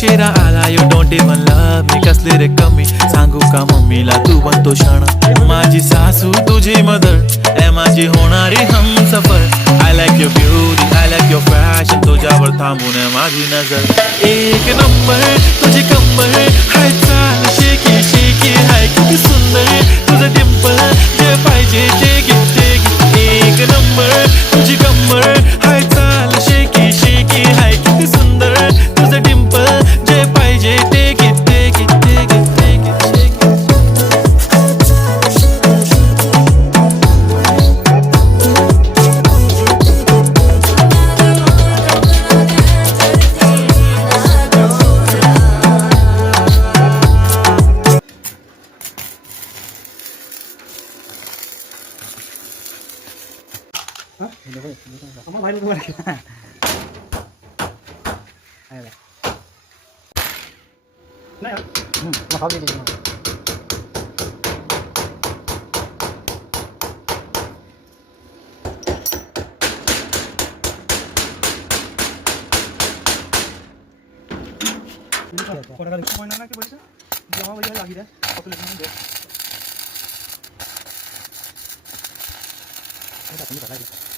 उशिरा आला you don't even love me कसले रे कमी सांगू का मम्मीला तू बनतो शाणा माझी सासू तुझी मदर ए माझी होणारी Humsafar I like your beauty I like your fashion तुझ्यावर थांबून आहे माझी नजर एक नंबर तुझी कंबर हाय चाल शेकी शेकी हाय किती सुंदर तुझं डिंपल जे पाहिजे ते घे एक नंबर तुझी कंबर हाय चाल शेकी शेकी हाय किती सुंदर तुझं डिंपल जे पाहिजे ते घे আমার ভাই লোক বলে না খাও দিয়ে দিই কটা গাড়ি সময় না কি বলছে জমা বলে লাগিয়ে দে কত লিখে দে এটা তুমি কথা দিও